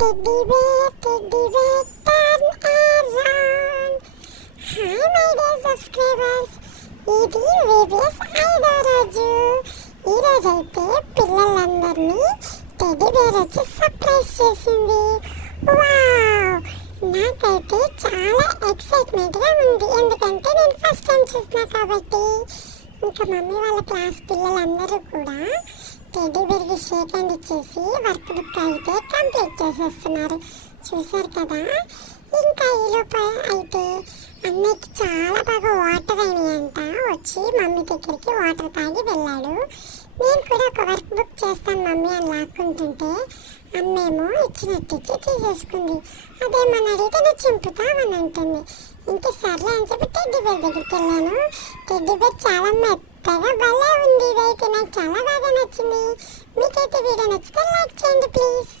Teddy bear, turn around. Hi my dear subscribers, ఇది VBS 5వ రోజు. ఈ రోజైతే పిల్లలందరినీ టెడ్డీ బేర్ వచ్చి సర్ప్రైజ్ చేసింది. వావ్, నాకైతే చాలా ఎక్సైట్మెంట్గా ఉంది, ఎందుకంటే నేను ఫస్ట్ టైం చూస్తున్నా కాబట్టి. ఇంకా మమ్మీ వాళ్ళ క్లాస్ పిల్లలందరూ కూడా టెడ్డీ బేర్కి షేక్ హ్యాండ్ ఇచ్చేసి వర్క్ బుక్ అయితే కంప్లీట్ చేసేస్తున్నారు. చూసారు కదా. ఇంకా ఈలోపు అయితే అన్నయ్యకి చాలా బాగా వాటర్ అయినాయంట. వచ్చి మమ్మీ దగ్గరికి వాటర్ తాగి వెళ్ళాడు. నేను కూడా ఒక వర్క్ బుక్ చేస్తాను మమ్మీ అని లాక్కుంటుంటే అమ్మేమో ఇచ్చినట్టు ఇచ్చి తీసేసుకుంది. అదేమని అడిగితే నువ్వు చింపుతావని అంటుంది. ఇంకా సర్లే అని చెప్పి టెడ్డీ బేర్ దగ్గరికి వెళ్ళాను. టెడ్డీ బేర్ చాలా మెత్తగా భలే ఉంది. ఇదైతే నాకు చాలా బాగా నచ్చింది. మీకైతే వీడియో నచ్చితే లైక్ చేయండి ప్లీజ్.